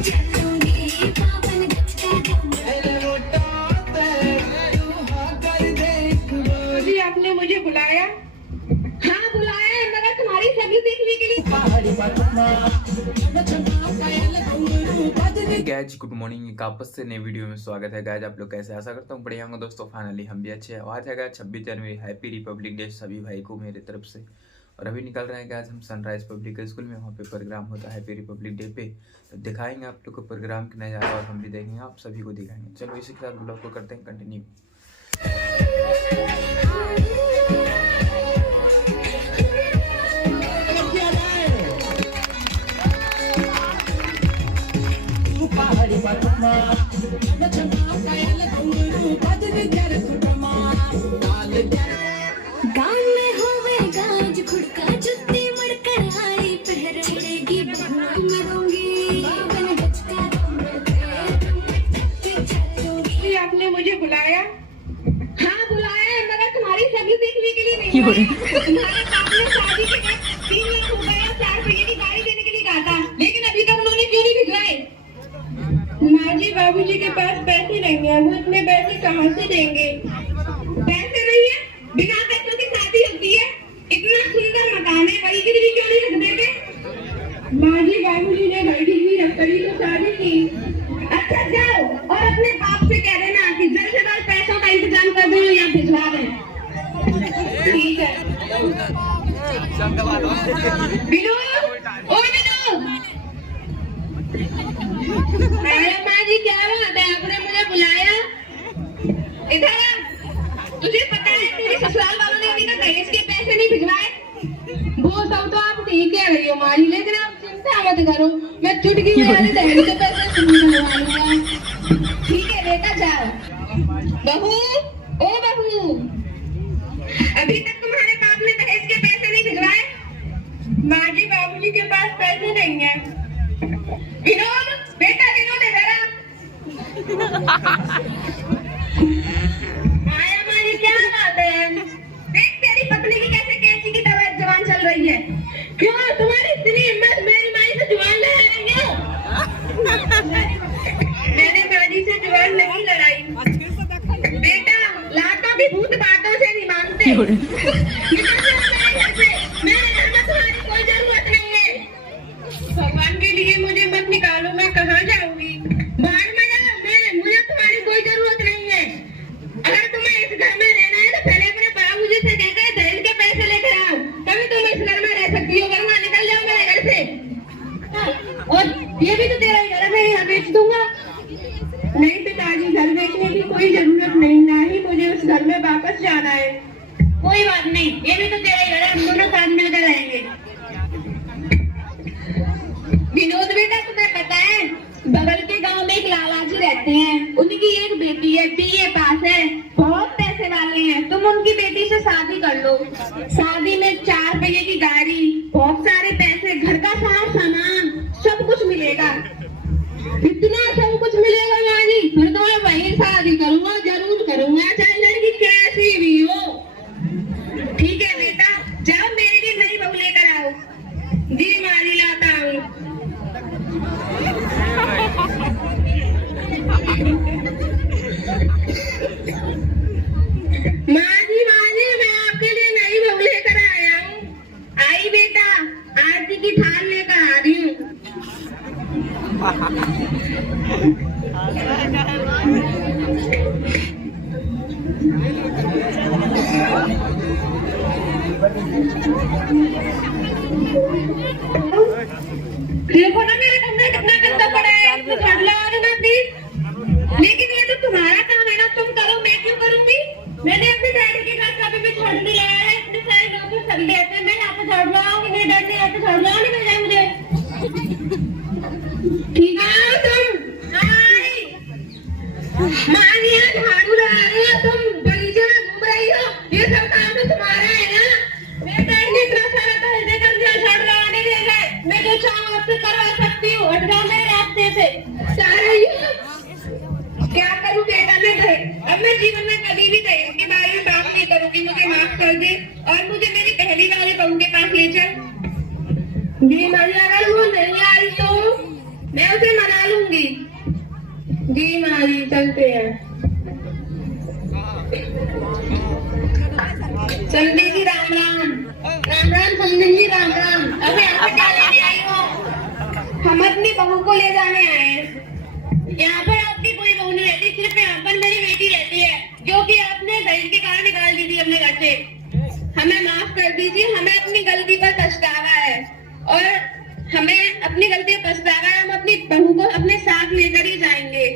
जी आपने मुझे बुलाया? हाँ बुलाया है, मगर तुम्हारी शक्ल देखने के लिए। गाइज गुड मॉर्निंग, एक आपस से नई वीडियो में स्वागत है। गाइज आप लोग कैसे, आशा करता हूँ बढ़िया होंगे दोस्तों। फाइनली हम भी अच्छे हैं। आज है गाइज 26 जनवरी, हैप्पी रिपब्लिक डे सभी भाई को मेरी तरफ से। और अभी निकल रहे हैं गाइज हम सनराइज पब्लिक स्कूल में, वहाँ पे प्रोग्राम होता है हैप्पी रिपब्लिक डे पे। तो दिखाएंगे आप लोग को प्रोग्राम का नज़ारा और हम भी देखेंगे, आप सभी को दिखाएंगे। चलो इसी के साथ ब्लॉग को करते हैं कंटिन्यू। आपने मुझे बुलाया? हाँ बुलाया है, मगर तुम्हारी शक्ल देखने के लिए नहीं आए। तुम्हारे बाप ने शादी के बाद 3 लाख रुपए और 4 पहिए की गाड़ी देने के लिए कहा था, लेकिन अभी तक उन्होंने क्यों नहीं भिजवाए? माँ जी बाबूजी के पास पैसे नहीं है, वो इतने पैसे कहाँ से देंगे? पैसे नहीं है, बिना पैसों की शादी होती है? इतना सुंदर मकान है, वही की क्यों नहीं रख देते? माँ जी बाबूजी ने लड़की की रखड़ी तो शादी की। अच्छा जाओ और अपने बाप से कह देना कि जल्द से जल्द पैसों का इंतजाम कर दो या भिजवा दें। ठीक है। विनोद, ओ विनोद। अरे माँ जी क्या बात है, आपने मुझे बुलाया? इधर आ। तुझे पता है तेरे ससुराल वालों ने अभी तक दहेज के पैसे नहीं भिजवाए? वो सब तो आप ठीक कह रही हो माँ जी, लेकिन आप चिंता मत करो, मैं चुटकी में वाले दहेज के पैसे भिजवा लूंगा। ठीक है बेटा जाओ। बहू, ओ बहू, अभी तक तुम्हारे बाप ने दहेज के पैसे नहीं भिजवाए? माँ जी बाबूजी के पास पैसे नहीं है। विनोद, बेटा विनोद इधर आ। आया माँ जी क्या बात है? देख तेरी पत्नी की कैसी की तबीयत जवान चल रही है। क्यों तुम्हारी इतनी हिम्मत मेरी माँ से जुबान लड़ा रही है? मैंने माँ जी से जुबान नहीं लड़ाई बेटा, लातों की भूत बातों से नहीं मानते। मेरे घर में तुम्हारी कोई जरूरत नहीं है। भगवान के लिए मुझे मत निकालो, मैं कहाँ जाऊंगी? बाहर में जाओ, मुझे तुम्हारी कोई जरूरत नहीं है। अगर तुम्हें इस घर में रहना है तो पहले अपने बाबूजी से कहकर दहेज के पैसे लेकर आओ, तभी तुम इस घर में रह सकती हो, वरना निकल जाओ मेरे घर से। और ये भी तो तेरा ही घर है, मैं यहाँ बेच दूंगा। नहीं पिताजी, घर बेचने की कोई जरूरत नहीं, ना ही मुझे उस घर में वापस जाना है। कोई बात नहीं, ये भी तो तेरा ही घर है, हम दोनों साथ मिलकर रहेंगे। विनोद बेटा तुम्हें पता है, बगल के गांव में एक लाला जी रहते हैं, उनकी एक बेटी है, बीए पास है, बहुत पैसे वाले हैं। तुम उनकी बेटी से शादी कर लो, शादी में 4 पहिए की गाड़ी, बहुत सारे पैसे, घर का सारा सामान, सब कुछ मिलेगा। इतना सब कुछ मिलेगा माँ जी, फिर तो मैं वही शादी करूंगा, जरूर करूंगा, चाहे लड़की कैसी भी हो। ठीक है बेटा, जाओ मेरे लिए नई बहू लेकर आओ। जी माँ जी लाता हूँ। माँ जी मैं आपके लिए नई बहू लेकर आया हूँ। आई बेटा, आरती की थाल लेकर आ रही हूँ। देखो ना मेरा कमरा कितना गंदा पड़ा है, इसमें झाड़ू लगा दो ना प्लीज। लेकिन ये तो तुम्हारा काम है ना, तुम करो, मैं क्यों करूंगी? मैंने अपने डैडी के घर कभी भी झाड़ू नहीं लगाया है, इतने सारे लोग तो सग लेते हैं, मैं यहाँ पे झाड़ू लगाऊंगी, मेरे डैडी यहाँ पे झाड़ू लगाने मिल जाए मुझे। ठीक है तुम आई माँ जी यहाँ झाड़ू लगा रही हो, तुम बगीचे में घूम रही हो, ये सब काम तो तुम्हारा है ना। मेरे डैडी ने इतना सारा दहेज देकर दिया, झाड़ू लगाने के लिए, मैं जो चाहूँ आपसे करवा सकती हूँ, हट जाओ मेरे रास्ते से। क्या करूँ बेटा, मैं अब मैं जीवन में कभी भी दहेज के बारे में बात नहीं करूंगी, मुझे माफ कर दे और मुझे मेरी पहली वाली बहू के पास ले चल। जी माँ जी, अगर वो नहीं आई तो मैं उसे मना लूंगी। जी माँ जी, चलते हैं। समधी जी राम राम। राम राम समधी जी, राम राम। अबे यहाँ पे क्या लेने आई हो? हम अपनी बहू को ले जाने आए हैं। यहाँ पर आपकी कोई बहू नहीं रहती, सिर्फ यहाँ पर मेरी बेटी रहती है, जो कि आपने दहेज के कारण निकाल दी थी अपने घर से। हमें माफ कर दीजिए, हमें अपनी गलती पर पछतावा है और हमें अपनी गलती पर पछतावा है। हम अपनी बहू को अपने साथ लेकर ही जाएंगे,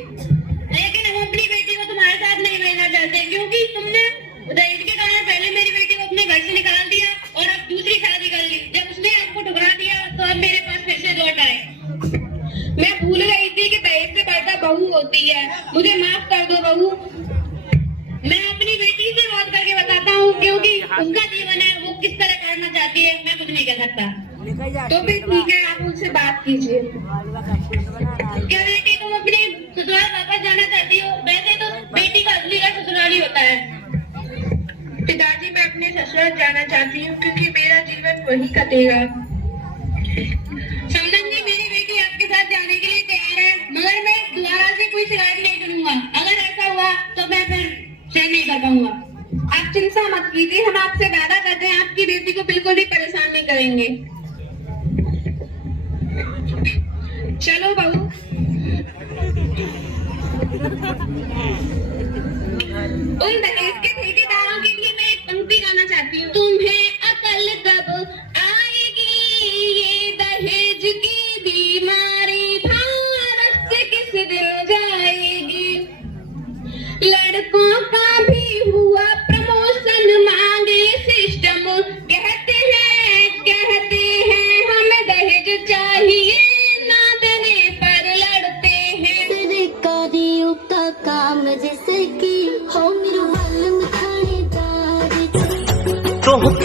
लेकिन हम अपनी बेटी को तुम्हारे साथ नहीं लेना चाहते, क्योंकि तुमने दहेज के कारण पहले मेरी बेटी को अपने घर से निकाल दिया और अब दूसरी शादी कर ली। जब उसने आपको ठुकरा दिया तो अब मेरे पास फिर से लौट आए। मैं भूल गई थी कि दहेज से बढ़कर बहू होती है। मुझे माफ कर दो बहू। मैं अपनी बेटी से बात करके बताता हूँ, क्योंकि उसका जीवन है, वो किस तरह करना चाहती है मैं कुछ नहीं कह सकता। तो फिर ठीक है, आप उनसे बात कीजिए। क्या बेटी तुम अपने ससुराल वापस जाना चाहती हो? वैसे तो बेटी का असली घर ससुराल ही होता है। पिताजी, मैं अपने ससुराल जाना चाहती हूँ, क्योंकि मेरा जीवन वही कटेगा। समधन जी, मेरी बेटी आपके साथ जाने के लिए तैयार है, मगर मैं दोबारा से कोई शिकायत नहीं करूंगा। अगर ऐसा हुआ तो मैं फिर सहन नहीं कर पाऊंगा। आप चिंता मत कीजिए, हम आपसे वादा करते हैं आपकी बेटी को बिल्कुल भी परेशान नहीं करेंगे। चलो बहू। उन दहेज के ठेकेदारों के लिए मैं एक पंक्ति गाना चाहती हूँ। तुम्हें अकल कब आएगी, ये दहेज की बीमारी भारत से किस दिन जाएगी। लड़कों का भी हुआ प्रमोशन, मांगे सिस्टम, कहते हैं हमें दहेज चाहिए, ना देने पर लड़ते हैं। सरकारियों का काम जैसे कि हो मेरे वालम थानेदार।